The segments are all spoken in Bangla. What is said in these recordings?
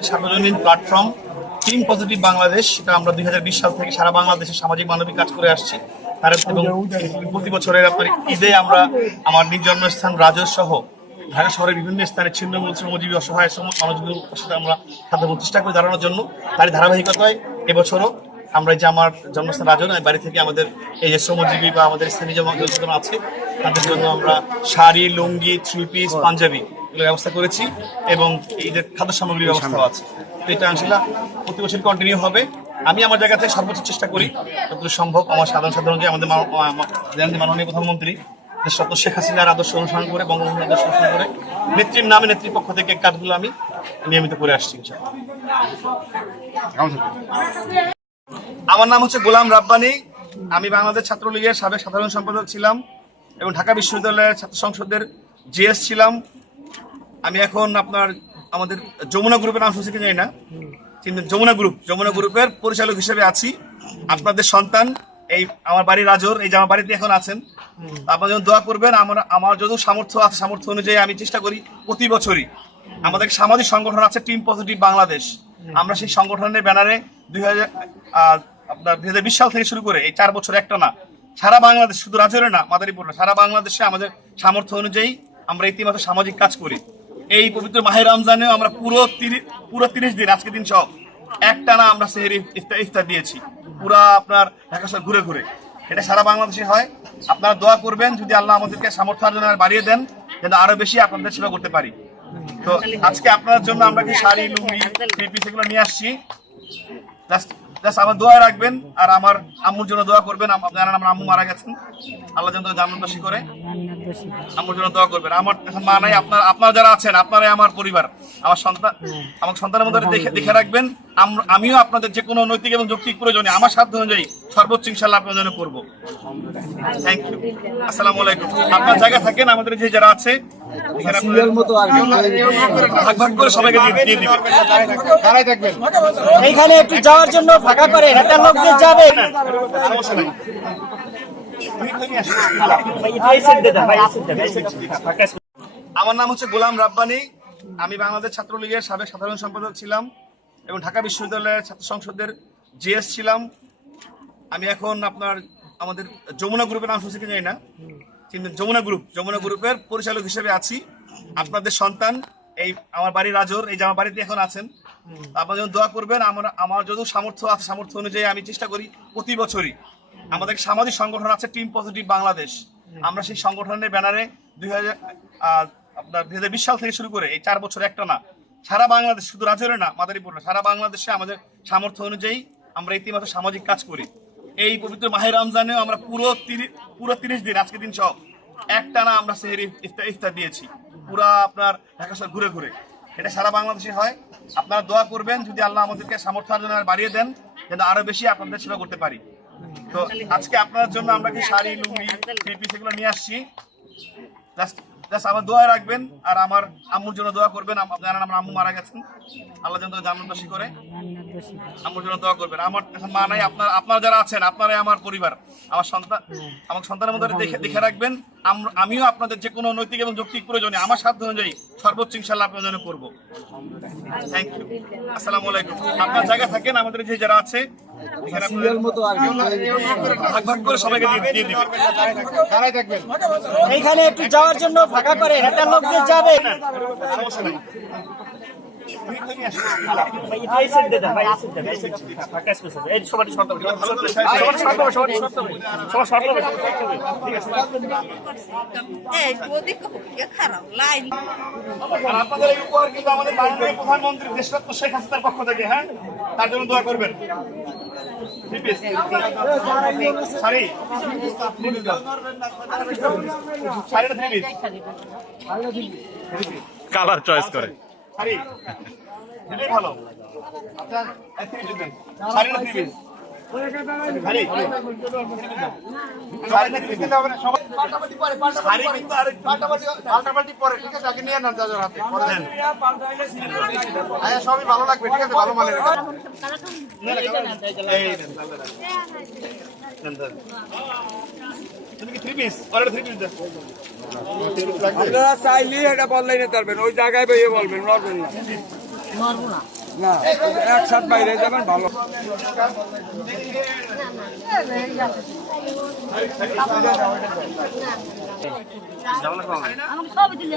সার্বজনীন প্ল্যাটফর্ম টিম পজিটিভ বাংলাদেশ এটা আমরা দুই সাল থেকে সারা বাংলাদেশে সামাজিক মানবিক কাজ করে আসছি। তার এবং প্রতি বছরের আপনার ঈদে আমরা আমার নিজ জন্মস্থান রাজর সহ ঢাকা শহরের বিভিন্ন স্থানে ছিন্নমূল শ্রমজীবী অসহায় শ্রম মানুষগুলোর সাথে আমরা খাদ্য চেষ্টা করে দাঁড়ানোর জন্য। তার ধারাবাহিকতায় এবছরও আমরা যে আমার জন্মস্থান রাজন বাড়ি থেকে আমাদের এই যে শ্রমজীবী বা আমাদের স্থানীয় আছে, তাদের জন্য আমরা শাড়ি, লুঙ্গি, থ্রি পিস, পাঞ্জাবি ব্যবস্থা করেছি এবং এই যে খাদ্য সামগ্রীর ব্যবস্থাও আছে তো এটা আসলে প্রতি বছর কন্টিনিউ হবে। আমি আমার জায়গা থেকে সর্বোচ্চ চেষ্টা করি যতটুকু সম্ভব আমার সাধারণ সাধারণ যে আমাদের মাননীয় প্রধানমন্ত্রী দেশরত্ন শেখ হাসিনার আদর্শ অনুসরণ করে বঙ্গবন্ধুর আদর্শ অনুসরণ করে নেত্রীর নামে নেত্রীর পক্ষ থেকে কাজগুলো আমি নিয়মিত করে আসছি। আমার নাম হচ্ছে গোলাম রাব্বানি। আমি বাংলাদেশ ছাত্রলীগের সাবেক সাধারণ সম্পাদক ছিলাম এবং ঢাকা বিশ্ববিদ্যালয়ের ছাত্র সংসদের জিএস ছিলাম। আমি এখন আপনার আমাদের যমুনা গ্রুপের নাম শুনছি কি জানি না? কিন্তু যমুনা গ্রুপ যমুনা গ্রুপের পরিচালক হিসেবে আছি। আপনাদের সন্তান এই আমার বাড়ি রাজোর এই যে আমার বাড়িতে এখন আছেন। আপনারা যখন দোয়া করবেন আমার আমার যত সামর্থ্য আছে সামর্থ্য অনুযায়ী আমি চেষ্টা করি প্রতি বছরই। আমাদের সামাজিক সংগঠন আছে টিম পজিটিভ বাংলাদেশ আমরা সেই সংগঠনের ব্যানারে দুই হাজার আপনার দুই হাজার বিশ সাল থেকে শুরু করে এই চার বছর একটা না সারা বাংলাদেশ শুধু রাজরে না মাদারীপুর না সারা বাংলাদেশে আমাদের সামর্থ্য অনুযায়ী আমরা ইতিমধ্যে সামাজিক কাজ করি। এই পবিত্র মাহে রমজানেও আমরা পুরো তিরিশ পুরো তিরিশ দিন, আজকে দিন সহ একটানা আমরা সেহেরি ইফতার ইফতার দিয়েছি। পুরা আপনার ঢাকা শহর ঘুরে ঘুরে। এটা সারা বাংলাদেশে হয়। আপনারা দোয়া করবেন, যদি আল্লাহ আমাদেরকে সামর্থ্য আর বাড়িয়ে দেন, যেন আরও বেশি আপনাদের সেবা করতে পারি। তো আজকে আপনার জন্য আমরা কি শাড়ি, লুঙ্গি থ্রি নিয়ে আসছি। জাস্ট জাস্ট আমার দোয়া রাখবেন আর আমার আম্মুর জন্য দোয়া করবেন। আপনারা আমার আম্মু মারা গেছেন। আল্লাহ যেন জান্নাত বাসী করে আম্মুর জন্য দোয়া করবেন। আমার এখন মা নাই আপনার আপনারা যারা আছেন আপনারাই আমার পরিবার। আমার সন্তান আমার সন্তানের মধ্যে দেখে দেখে রাখবেন। আমিও আপনাদের যে কোনো নৈতিক এবং যৌক্তিক প্রয়োজনে আমার সাধ্য অনুযায়ী সর্বোচ্চ ইনশাল্লাহ আপনার জন্য করব। থ্যাংক ইউ আসসালামু আলাইকুম। আপনার জায়গা থাকেন আমাদের যে যারা আছে এখানে এইখানে একটু যাওয়ার জন্য ফাঁকা করে একটা লোক যে যাবে। আমার নাম হচ্ছে গোলাম রাব্বানি। আমি বাংলাদেশ ছাত্রলীগের সাবেক সাধারণ সম্পাদক ছিলাম এবং ঢাকা বিশ্ববিদ্যালয়ের ছাত্র সংসদের জিএস ছিলাম। আমি এখন আপনার, আমাদের যমুনা গ্রুপের নাম শুনছি জানি না? কিন্তু যমুনা গ্রুপ, যমুনা গ্রুপের পরিচালক হিসেবে আছি। আপনাদের সন্তান, এই আমার বাড়ি রাজোর, এই যে আমার বাড়িতে এখন আছেন। আপনারা যখন দোয়া করবেন, আমার আমার যত সামর্থ্য আছে, সামর্থ্য অনুযায়ী আমি চেষ্টা করি প্রতি বছরই। আমাদের সামাজিক সংগঠন আছে টিম পজিটিভ বাংলাদেশ আমরা সেই সংগঠনের ব্যানারে দুই হাজার আপনার দুই হাজার বিশ সাল থেকে শুরু করে এই চার বছর একটা না, সারা বাংলাদেশ, শুধু রাজরে না, মাদারীপুর না, সারা বাংলাদেশে আমাদের সামর্থ্য অনুযায়ী আমরা ইতিমধ্যে সামাজিক কাজ করি। এই পবিত্র মাহে রমজানেও আমরা পুরো পুরো তিরিশ দিন আজকে দিন সহ একটানা আমরা সেহেরি ইফতার ইফতার দিয়েছি। পুরা আপনার ঢাকা শহর ঘুরে ঘুরে। এটা সারা বাংলাদেশে হয়। আপনারা দোয়া করবেন, যদি আল্লাহ আমাদেরকে সামর্থ্য বাড়িয়ে দেন, যেন আরও বেশি আপনাদের সেবা করতে পারি। তো আজকে আপনার জন্য আমরা কি শাড়ি, লুঙ্গি, থ্রি পিস নিয়ে আসছি। জাস্ট আমার দোয়া রাখবেন আর আমার আম্মুর জন্য দোয়া করবেন। জানেন আমার আম্মু মারা গেছেন। আল্লাহ যেন জান্নাত বাসী করে। আম্মুর জন্য দোয়া করবেন। আমার এখন মা নাই আপনার আপনারা যারা আছেন আপনারাই আমার পরিবার। আমার সন্তান আমার সন্তানের মধ্যে দেখে দেখে রাখবেন। আমিও আপনাদের যে কোনো নৈতিক এবং যৌক্তিক প্রয়োজনে আমার সাধ্য অনুযায়ী সর্বোচ্চ ইনশাল্লাহ আপনার জন্য করব। থ্যাংক ইউ আসসালামু আলাইকুম। আপনার জায়গা থাকেন আমাদের যে যারা আছে এখানে সবাইকে দিয়ে দিবেন। এইখানে একটু যাওয়ার জন্য ফাঁকা করে এটা লোক যে যাবে এই যদি কপিকে খারাপ লাইন আর প্রধানমন্ত্রী দেশরত্ন শেখ হাসিনার পক্ষ থেকে হ্যাঁ তার জন্য দোয়া করবেন শাড়ি কালার চয়েস করে। শাড়ি? এটাই ভালো। আচ্ছা শাড়ি পরে দেন। আয়া সবই ভালো লাগবে, ঠিক আছে? ভালো এটা। এই। তুমি কি three piece order three piece দেন আপনারা চাইলে এটা বললেই নিতে পারবেন। ওই জায়গায় বইয়ে বলবেন নড়বেন না। না একসাথ বাইরে যাবেন ভালো। সব দিলে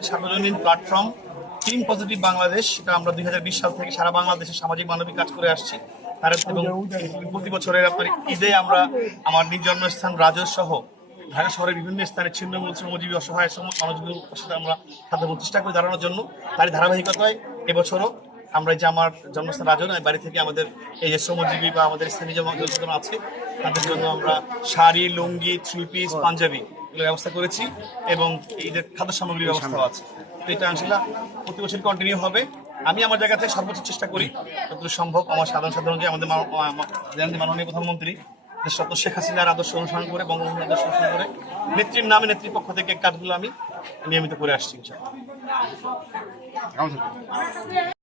সার্বজনীন প্ল্যাটফর্ম টিম পজিটিভ বাংলাদেশ, সেটা আমরা দুই হাজার বিশ সাল থেকে সারা বাংলাদেশে সামাজিক মানবিক কাজ করে আসছি। তার এবং প্রতি বছরের আপনার ঈদে আমরা আমার নিজ জন্মস্থান রাজর সহ ঢাকা শহরের বিভিন্ন স্থানে ছিন্নমূল শ্রমজীবী অসহায় শ্রম মানুষগুলোর সাথে আমরা খাদ্য চেষ্টা করে দাঁড়ানোর জন্য। তারই ধারাবাহিকতায় এবছরও আমরা যে আমার জন্মস্থান রাজন বাড়ি থেকে আমাদের এই যে শ্রমজীবী বা আমাদের স্থানীয় জনসাধারণ আছে, তাদের জন্য আমরা শাড়ি, লুঙ্গি থ্রি পিস, পাঞ্জাবি এগুলোর ব্যবস্থা করেছি এবং ঈদের খাদ্য সামগ্রীর ব্যবস্থাও আছে। এটা আনশিলা প্রতি বছর কন্টিনিউ হবে আমি আমার জায়গাতে সর্বোচ্চ চেষ্টা করি যতটুকু সম্ভব আমার সাধারণ সাধারণ যে আমাদের মাননীয় প্রধানমন্ত্রী দেশরত্ন শেখ হাসিনার আদর্শ অনুসরণ করে বঙ্গবন্ধু আদর্শ অনুসরণ করে, নেত্রীর নামে নেত্রীর পক্ষ থেকে কাজগুলো আমি নিয়মিত করে আসছি?